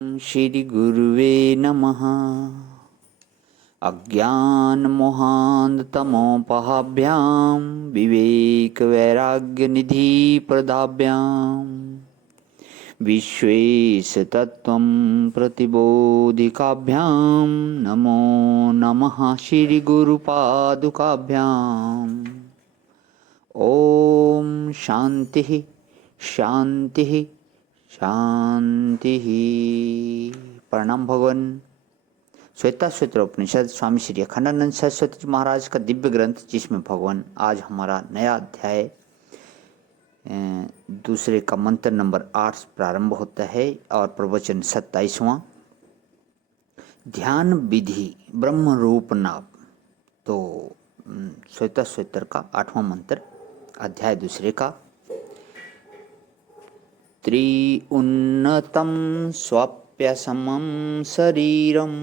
श्री गुरुवे नमः। अज्ञानमोहान्तमोपहाभ्यां विवेकवैराग्यनिधिप्रदाभ्यां विश्वेशतत्त्वं प्रतिबोधिकाभ्यां नमो नमः श्रीगुरुपादुकाभ्याम्। ॐ शान्तिः शान्तिः शांति। प्रणाम भगवान। श्वेता श्वेत्र उपनिषद स्वामी श्री अखंडानंद सरस्वती जी महाराज का दिव्य ग्रंथ, जिसमें भगवान आज हमारा नया अध्याय दूसरे का मंत्र नंबर 8 प्रारंभ होता है और प्रवचन 27वां। ध्यान विधि ब्रह्म रूप नाम। तो श्वेता श्वेत्र का 8वां मंत्र, अध्याय दूसरे का। त्रिउन्नतं स्वाप्यसमं शरीरं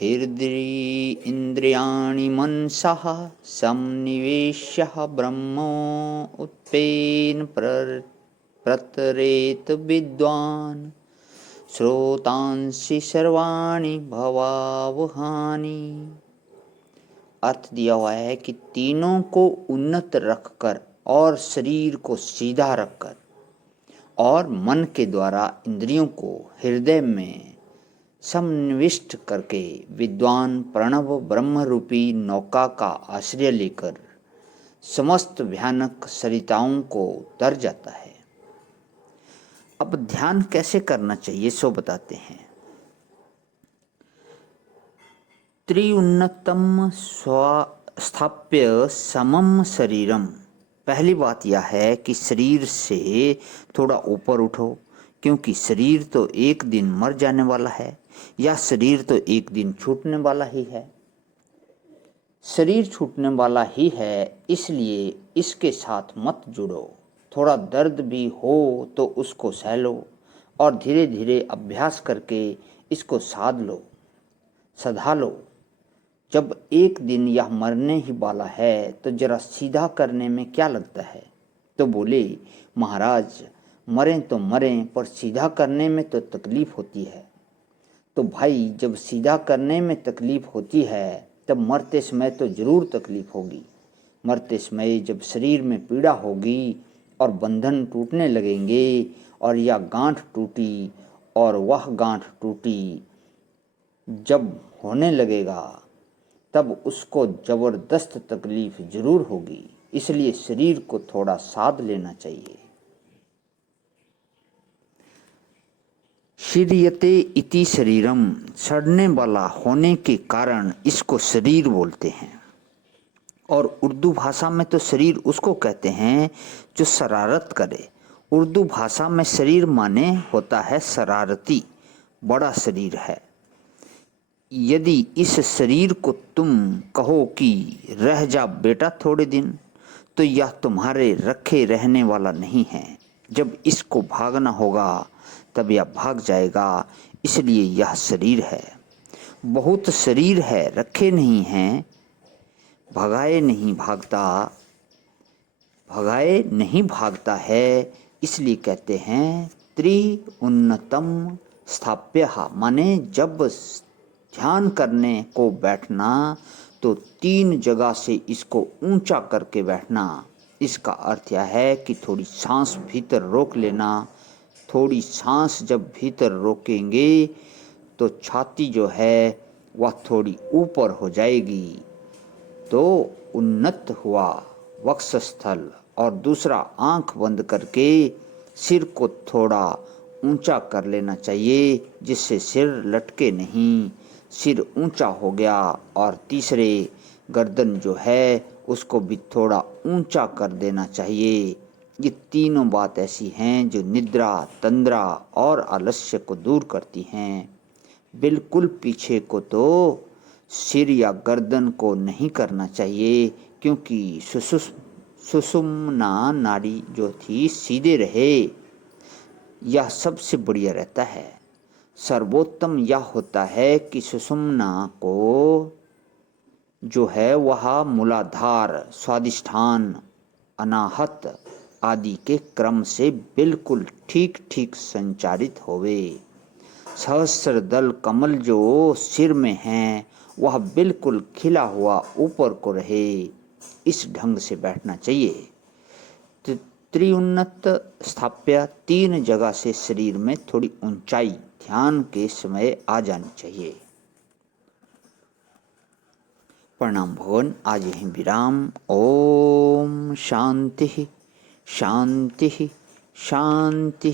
हृदि इन्द्रियाणि मनसः संनिवेश्य ब्रह्मोत्पेन प्रतरेत विद्वान् श्रोतांसि सर्वाणि भवावहानि। अर्थ दिया हुआ है कि तीनों को उन्नत रखकर और शरीर को सीधा रखकर और मन के द्वारा इंद्रियों को हृदय में समन्विष्ट करके विद्वान प्रणव ब्रह्म रूपी नौका का आश्रय लेकर समस्त भयानक सरिताओं को तर जाता है। अब ध्यान कैसे करना चाहिए सो बताते हैं। त्रिउन्नतम स्वास्थाप्य समम शरीरम। पहली बात यह है कि शरीर से थोड़ा ऊपर उठो, क्योंकि शरीर तो एक दिन मर जाने वाला है, या शरीर तो एक दिन छूटने वाला ही है। शरीर छूटने वाला ही है, इसलिए इसके साथ मत जुड़ो। थोड़ा दर्द भी हो तो उसको सह लो और धीरे धीरे अभ्यास करके इसको सधा लो। जब एक दिन यह मरने ही वाला है तो जरा सीधा करने में क्या लगता है। तो बोले, महाराज मरें तो मरें, पर सीधा करने में तो तकलीफ होती है। तो भाई, जब सीधा करने में तकलीफ होती है तब मरते समय तो जरूर तकलीफ होगी। मरते समय जब शरीर में पीड़ा होगी और बंधन टूटने लगेंगे और यह गांठ टूटी और वह गांठ टूटी जब होने लगेगा, तब उसको जबरदस्त तकलीफ जरूर होगी। इसलिए शरीर को थोड़ा साध लेना चाहिए। शरीयते इति शरीरम। सड़ने वाला होने के कारण इसको शरीर बोलते हैं। और उर्दू भाषा में तो शरीर उसको कहते हैं जो शरारत करे। उर्दू भाषा में शरीर माने होता है शरारती, बड़ा शरीर है। यदि इस शरीर को तुम कहो कि रह जा बेटा थोड़े दिन, तो यह तुम्हारे रखे रहने वाला नहीं है। जब इसको भागना होगा तब यह भाग जाएगा। इसलिए यह शरीर है। बहुत शरीर है, रखे नहीं हैं, भगाए नहीं भागता है। इसलिए कहते हैं त्रिउन्नतम स्थाप्यः, माने जब ध्यान करने को बैठना तो 3 जगह से इसको ऊंचा करके बैठना। इसका अर्थ यह है कि थोड़ी सांस भीतर रोक लेना। थोड़ी सांस जब भीतर रोकेंगे तो छाती जो है वह थोड़ी ऊपर हो जाएगी, तो उन्नत हुआ वक्षस्थल। और दूसरा, आंख बंद करके सिर को थोड़ा ऊंचा कर लेना चाहिए, जिससे सिर लटके नहीं, सिर ऊंचा हो गया। और तीसरे, गर्दन जो है उसको भी थोड़ा ऊंचा कर देना चाहिए। ये तीनों बात ऐसी हैं जो निद्रा, तंद्रा और आलस्य को दूर करती हैं। बिल्कुल पीछे को तो सिर या गर्दन को नहीं करना चाहिए, क्योंकि सुषुम्ना नाड़ी जो थी सीधे रहे, यह सबसे बढ़िया रहता है। सर्वोत्तम यह होता है कि सुषुम्ना को जो है वह मूलाधार, स्वादिष्ठान, अनाहत आदि के क्रम से बिल्कुल ठीक ठीक संचारित होवे। सहस्र दल कमल जो सिर में है वह बिल्कुल खिला हुआ ऊपर को रहे, इस ढंग से बैठना चाहिए। त्रिउन्नत स्थाप्य, 3 जगह से शरीर में थोड़ी ऊंचाई ध्यान के समय आ जानी चाहिए। प्रणाम भगवान, आज यहीं विराम। ओम शांति शांति शांति।